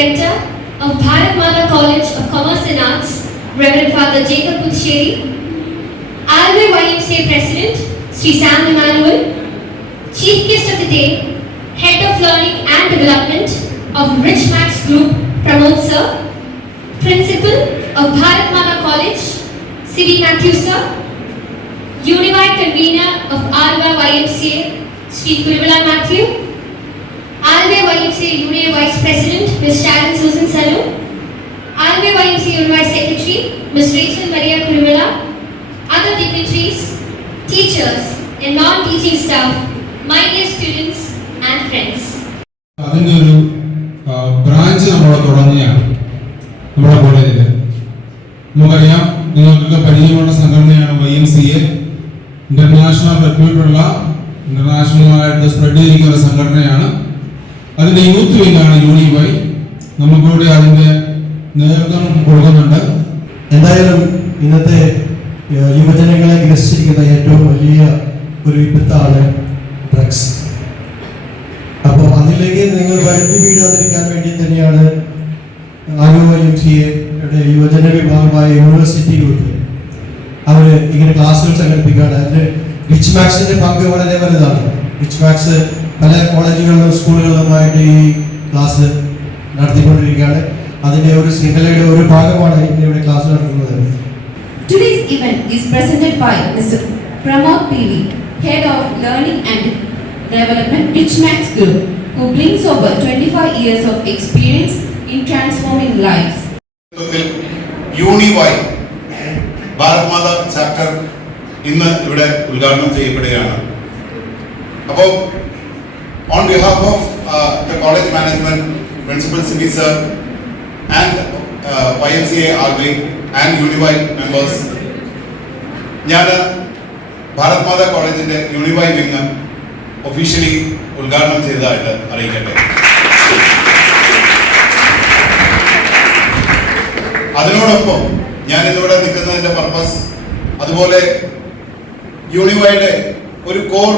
Director of Bharat Mata College of Commerce and Arts, Reverend Father Jacob Puthsheri, Alway YMCA President, Sri Sam Emmanuel, Chief Guest of the Day, Head of Learning and Development of Rich Max Group, Pramod Sir, Principal of Bharat Mata College, C.V. Matthew Sir, Unified Convener of Alway YMCA, Sri Kurivilla Matthew, Alway YMCA Union Vice President, Ms. Sharon Susan Salu, Alway YMCA Union Vice Secretary, Ms. Rachel Maria Kurivilla, other dignitaries, teachers, and non-teaching staff, my dear students and friends. അതിൻ്റെ ഒരു branch നമ്മൾ തുടങ്ങിയാണ് നമ്മുടെ കോളേജിൽ. നമുക്കറിയാം, നിങ്ങൾക്കൊക്കെ പരിചയമുള്ള സംഘടനയാണ് YMCA. ഇന്റർനാഷണൽ റെപ്യൂട്ടുള്ള, ഇന്റർനാഷണലായിട്ട് സ്പ്രെഡ് ചെയ്തിരിക്കുന്ന ഒരു സംഘടനയാണ്. അതിൻ്റെ യൂത്ത് വിംഗാണ് യൂണിവൈ. നമുക്കിവിടെ അതിൻ്റെ നേതൃത്വം കൊടുക്കുന്നുണ്ട്. എന്തായാലും ഇന്നത്തെ യുവജനങ്ങളെ ഗ്രസിച്ചിരിക്കുന്ന ഏറ്റവും വലിയ ഒരു വിപത്താണ് ഡ്രഗ്സ്. അപ്പോൾ അതിലേക്ക് നിങ്ങൾ വഴുതി വീഴാതിരിക്കാൻ വേണ്ടി തന്നെയാണ് YMCA-യുടെ യുവജന വിഭാഗമായ യൂണിവേഴ്സിറ്റി യൂത്ത് അവർ ഇങ്ങനെ ക്ലാസ്സുകൾ സംഘടിപ്പിക്കുകയാണ്. അതിന് റിച്ച് മാക്സിന്റെ പങ്ക് വളരെ വലുതാണ്. റിച്ച് മാക്സ് പല കോളേജുകളിലും സ്കൂളുകളിലുമായിട്ട് ഈ ക്ലാസ് നടത്തിക്കൊണ്ടിരിക്കുകയാണ്. അതിന്റെ ഒരു ശൃംഖലയുടെ ഒരു ഭാഗമാണ് ഇന്ന് ഇവിടെ ക്ലാസ് നടത്തുന്നത്. Today's event is presented by Mr. Pramod PV, Head of Learning and Development, Rich Max Group, who brings over 25 years of experience in transforming lives. യൂണിവൈ ഭാരത് മാതാ ചാപ്റ്റർ ഇന്ന് ഇവിടെ ഉദ്ഘാടനം ചെയ്യപ്പെടുകയാണ്. അപ്പോൾ on behalf of the college management, Principal C.V. Sir and YMCA Alway and Univy members, ഞാൻ ഭാരത് മാതാ കോളേജിന്റെ യൂണിവൈ wing officially ഉദ്ഘാടനം ചെയ്തതായിട്ട് അറിയിക്കട്ടെ. അതിനോടൊപ്പം ഞാൻ ഇന്നിവിടെ നിൽക്കുന്നതിന്റെ പർപ്പസ്, അതുപോലെ യൂണിവൈയുടെ ഒരു കോർ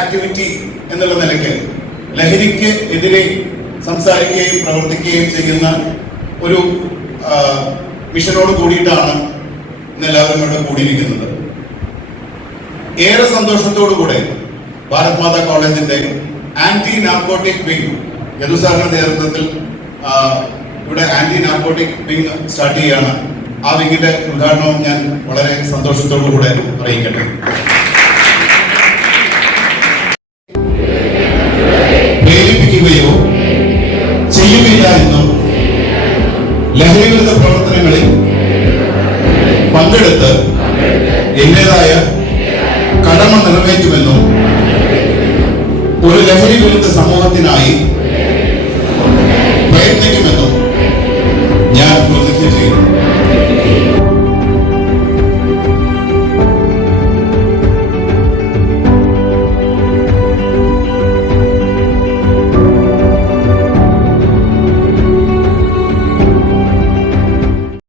ആക്ടിവിറ്റി എന്നുള്ള നിലയ്ക്ക് ലഹരിക്ക് എതിരെ സംസാരിക്കുകയും പ്രവർത്തിക്കുകയും ചെയ്യുന്ന ഒരു മിഷനോട് കൂടിയിട്ടാണ് ഇന്നെല്ലാവരും ഇവിടെ കൂടിയിരിക്കുന്നത്. ഏറെ സന്തോഷത്തോടുകൂടെ ഭാരത് മാതാ കോളേജിന്റെ ആന്റി നാർക്കോട്ടിക് വിങ് യദു സാറിന്റെ നേതൃത്വത്തിൽ ഇവിടെ ആന്റി നാർക്കോട്ടിക് വിങ് സ്റ്റാർട്ട് ചെയ്യുകയാണ്. ആ വിങ്ങിന്റെ ഉദ്ഘാടനവും ഞാൻ വളരെ സന്തോഷത്തോടുകൂടെ അറിയിക്കട്ടെ. പ്രേരിപ്പിക്കുകയോ ചെയ്യുന്നില്ല എന്നും ലഹരിവിരുദ്ധ പ്രവർത്തനങ്ങളിൽ പങ്കെടുത്ത് എന്റേതായ കടമ നിറവേറ്റുമെന്നും ഒരു ലഹരി വിരുദ്ധ സമൂഹത്തിനായി പ്രയത്നിക്കുമെന്നും